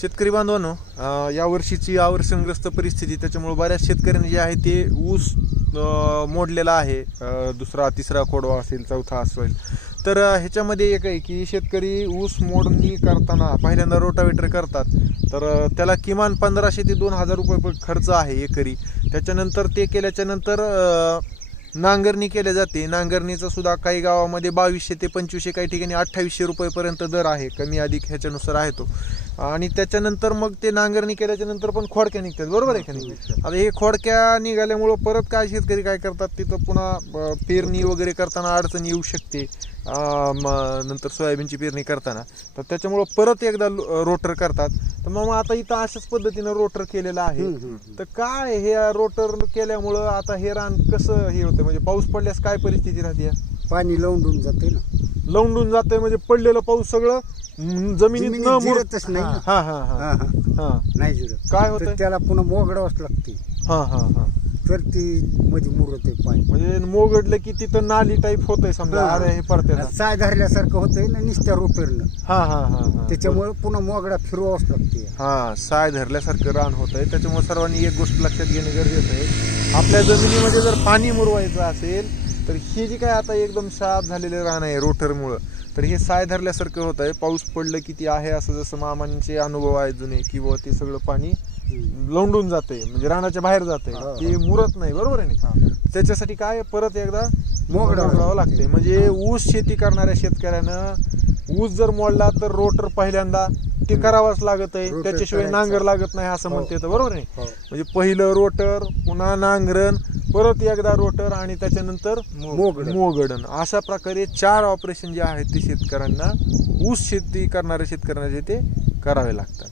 शेतकरी बांधवांनो यावर्षीची या आवर्षणग्रस्त परिस्थिती त्याच्यामुळे बऱ्याच शेतकऱ्यांनी जे आहे ते ऊस मोडलेला आहे. दुसरा तिसरा खोडवा असेल चौथा असेल. तर ह्याच्यामध्ये एक आहे की शेतकरी ऊस मोडणी करताना पहिल्यांदा रोटावेटर करतात. तर त्याला किमान पंधराशे ते दोन हजार रुपये खर्च आहे एकरी. त्याच्यानंतर ते केल्याच्यानंतर नांगरणी केल्या जाते. नांगरणीचा सुद्धा काही गावामध्ये बावीसशे ते पंचवीसशे काही ठिकाणी अठ्ठावीसशे रुपयेपर्यंत दर आहे. कमी अधिक ह्याच्यानुसार आहे तो. आणि त्याच्यानंतर मग ते नांगरणी केल्याच्यानंतर पण खोडक्या निघतात. बरोबर आहे का नाही? आता हे खोडक्या निघाल्यामुळं परत काय शेतकरी काय करतात? तिथं पुन्हा पेरणी वगैरे करताना अडचण येऊ शकते. नंतर सोयाबीनची पेरणी करताना. तर त्याच्यामुळं परत एकदा रोटर करतात. तर मग आता इथं अशाच पद्धतीनं रोटर केलेलं आहे. तर काय हे रोटर केल्यामुळं आता हे रान कसं हे होतं? म्हणजे पाऊस पडल्यास काय परिस्थिती राहते पाणी लावून जाते ना. लवंडून जातंय म्हणजे पडलेलं पाऊस सगळं जमिनीत न मुर जिरतच नाही ना. हा हा हा. हा, हा. हा. नाही जिरत. काय तर होतंय? त्याला पुन्हा मोगडावंच लागते. हा हा हा. तर ती मध्ये मुरत पाणी. म्हणजे मोगडलं की तिथं नाली टाईप होतंय समजा. हा. अरे हे पडते साय धरल्यासारखं होतंय ना नुसत्या रोटरनं हा हा हा हा. त्याच्यामुळे पुन्हा मोगडा फिरवावंच लागते. हा साय धरल्यासारखं रान होत आहे त्याच्यामुळे सर्वांनी एक गोष्ट लक्षात घेणं गरजेचं आहे. आपल्या जमिनीमध्ये जर पाणी मुरवायचं असेल तर ही जी काय आता एकदम साफ झालेले रान आहे रोटरमुळं. तर हे साय धरल्यासारखं होत आहे पाऊस पडलं की ती आहे असं जसं मामांचे अनुभव आहेत जुने किंवा ते सगळं पाणी लवंडून जाते म्हणजे रानाच्या बाहेर जाते. ते मुरत नाही. बरोबर आहे ना त्याच्यासाठी काय परत एकदा मोगडावं मोगडावं लागते म्हणजे ऊस शेती करणाऱ्या शेतकऱ्यानं ऊस जर मोडला तर रोटर पहिल्यांदा ते करावाच लागत आहे. त्याच्याशिवाय. नांगर लागत नाही असं हो. म्हणते तर बरोबर आहे हो. म्हणजे पहिलं रोटर पुन्हा नांगरण परत एकदा रोटर आणि त्याच्यानंतर मोगडण. मोगडण अशा प्रकारे चार ऑपरेशन जे आहेत ते शेतकऱ्यांना ऊस शेती करणाऱ्या शेतकऱ्यांना जे ते करावे लागतात